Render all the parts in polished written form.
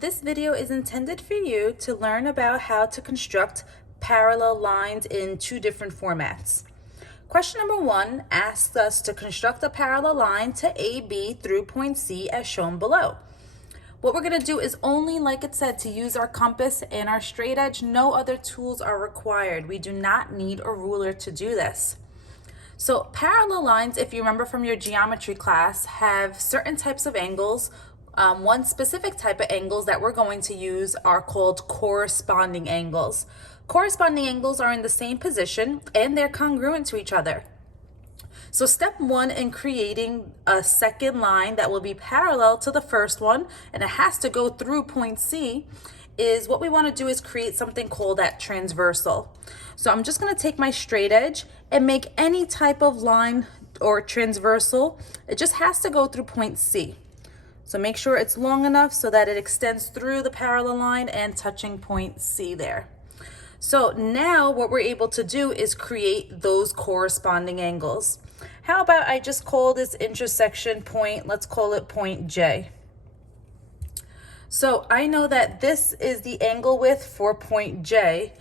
This video is intended for you to learn about how to construct parallel lines in two different formats. Question number 1 asks us to construct a parallel line to AB through point C as shown below. What we're going to do is only, like it said, to use our compass and our straight edge. No other tools are required. We do not need a ruler to do this. So parallel lines, if you remember from your geometry class, have certain types of angles. One specific type of angles that we're going to use are called corresponding angles. Corresponding angles are in the same position and they're congruent to each other. So step 1 in creating a second line that will be parallel to the first one, and it has to go through point C, is what we want to do is create something called that transversal. So I'm just going to take my straight edge and make any type of line or transversal. It just has to go through point C. So make sure it's long enough so that it extends through the parallel line and touching point C there. So now what we're able to do is create those corresponding angles. How about I just call this intersection point, let's call it point J. So I know that this is the angle width for point J,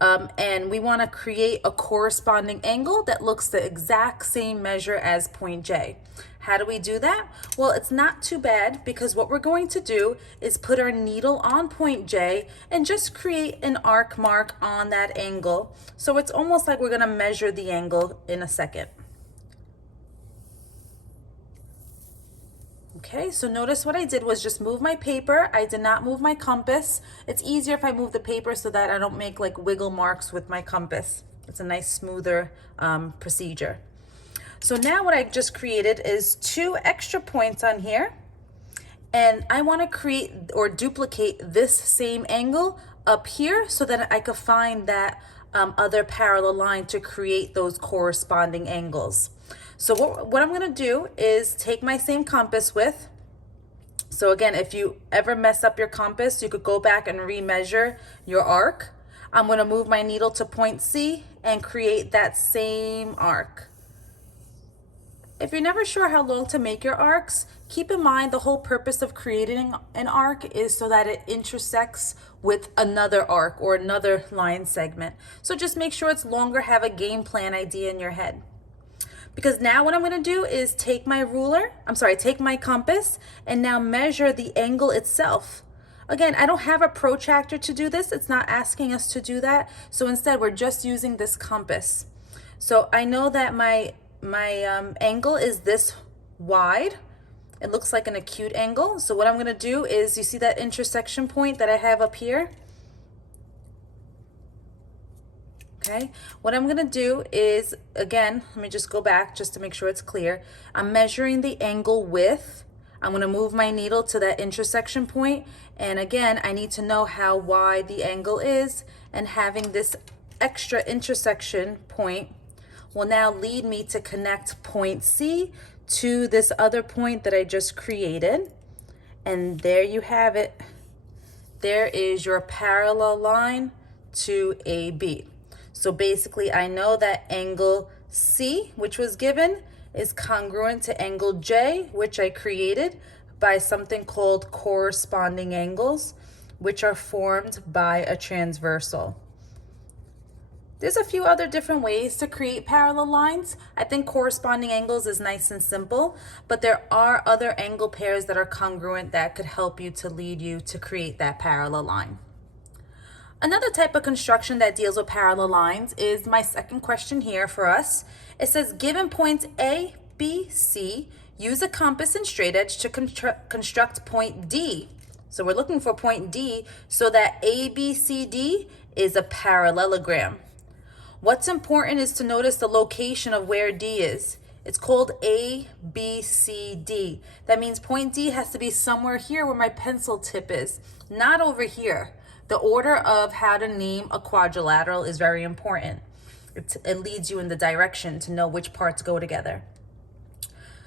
and we want to create a corresponding angle that looks the exact same measure as point J. How do we do that? Well, it's not too bad, because what we're going to do is put our needle on point J and just create an arc mark on that angle. So it's almost like we're going to measure the angle in a second. Okay, so notice what I did was just move my paper. I did not move my compass. It's easier if I move the paper so that I don't make like wiggle marks with my compass. It's a nice smoother procedure. So now what I just created is 2 extra points on here, and I want to create or duplicate this same angle up here so that I could find that other parallel line to create those corresponding angles. So what I'm going to do is take my same compass width. So again, if you ever mess up your compass, you could go back and remeasure your arc. I'm going to move my needle to point C and create that same arc. If you're never sure how long to make your arcs, keep in mind the whole purpose of creating an arc is so that it intersects with another arc or another line segment. So just make sure it's longer, have a game plan idea in your head. Because now what I'm going to do is take my compass and now measure the angle itself. Again, I don't have a protractor to do this. It's not asking us to do that. So instead, we're just using this compass. So I know that my angle is this wide. It looks like an acute angle. So what I'm going to do is, you see that intersection point that I have up here? Okay, what I'm going to do is, again, let me just go back just to make sure it's clear. I'm measuring the angle width. I'm going to move my needle to that intersection point. And again, I need to know how wide the angle is. And having this extra intersection point will now lead me to connect point C to this other point that I just created. And there you have it. There is your parallel line to AB. So basically, I know that angle C, which was given, is congruent to angle J, which I created by something called corresponding angles, which are formed by a transversal. There's a few other different ways to create parallel lines. I think corresponding angles is nice and simple, but there are other angle pairs that are congruent that could help you to lead you to create that parallel line. Another type of construction that deals with parallel lines is my second question here for us. It says, given points A, B, C, use a compass and straight edge to construct point D. So we're looking for point D so that ABCD is a parallelogram. What's important is to notice the location of where D is. It's called ABCD. That means point D has to be somewhere here where my pencil tip is, not over here. The order of how to name a quadrilateral is very important. It leads you in the direction to know which parts go together.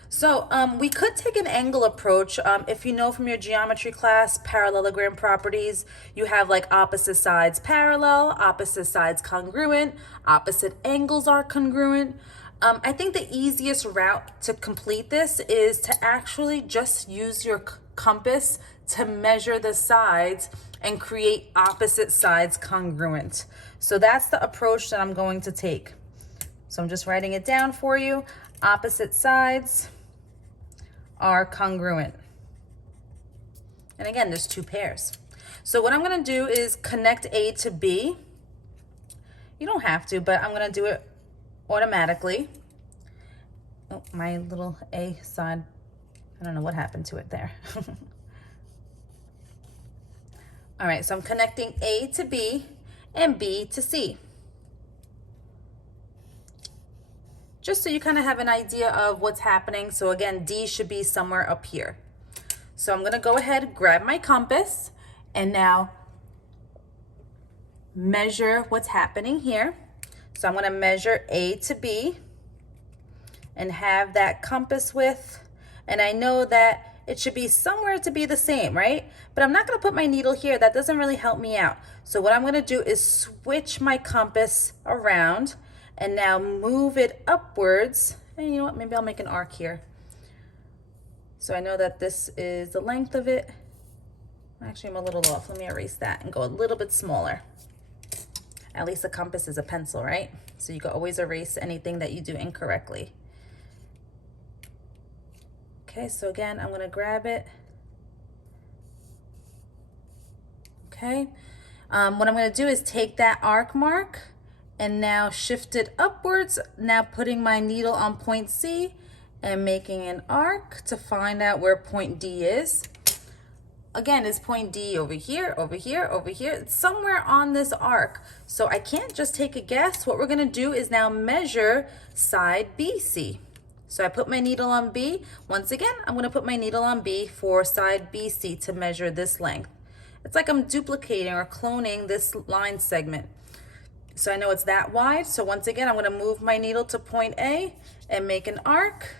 So we could take an angle approach. If you know from your geometry class, parallelogram properties, you have like opposite sides parallel, opposite sides congruent, opposite angles are congruent. I think the easiest route to complete this is to actually just use your compass to measure the sides and create opposite sides congruent. So that's the approach that I'm going to take. So I'm just writing it down for you. Opposite sides are congruent. And again, there's two pairs. So what I'm gonna do is connect A to B. You don't have to, but I'm gonna do it automatically. Oh, my little A side, I don't know what happened to it there. All right, so I'm connecting A to B and B to C. Just so you kind of have an idea of what's happening. So again, D should be somewhere up here. So I'm gonna go ahead, grab my compass, and now measure what's happening here. So I'm gonna measure A to B and have that compass width. And I know that it should be somewhere to be the same, right? But I'm not gonna put my needle here. That doesn't really help me out. So what I'm gonna do is switch my compass around and now move it upwards. And you know what, maybe I'll make an arc here. So I know that this is the length of it. Actually, I'm a little off. Let me erase that and go a little bit smaller. At least a compass is a pencil, right? So you can always erase anything that you do incorrectly. Okay, so again, I'm gonna grab it. Okay, what I'm gonna do is take that arc mark and now shift it upwards. Now putting my needle on point C and making an arc to find out where point D is. Again, is point D over here, over here, over here? It's somewhere on this arc. So I can't just take a guess. What we're gonna do is now measure side BC. So I put my needle on B. Once again, I'm gonna put my needle on B for side BC to measure this length. It's like I'm duplicating or cloning this line segment. So I know it's that wide. So once again, I'm gonna move my needle to point A and make an arc.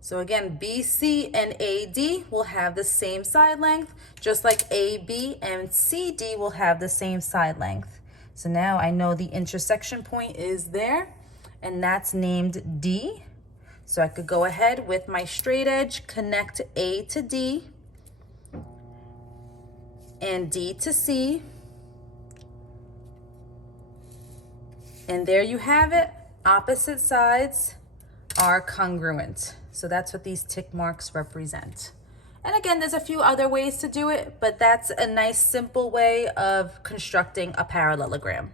So again, BC and AD will have the same side length, just like AB and CD will have the same side length. So now I know the intersection point is there, and that's named D. So I could go ahead with my straight edge, connect A to D and D to C. And there you have it. Opposite sides are congruent. So that's what these tick marks represent. And again, there's a few other ways to do it, but that's a nice simple way of constructing a parallelogram.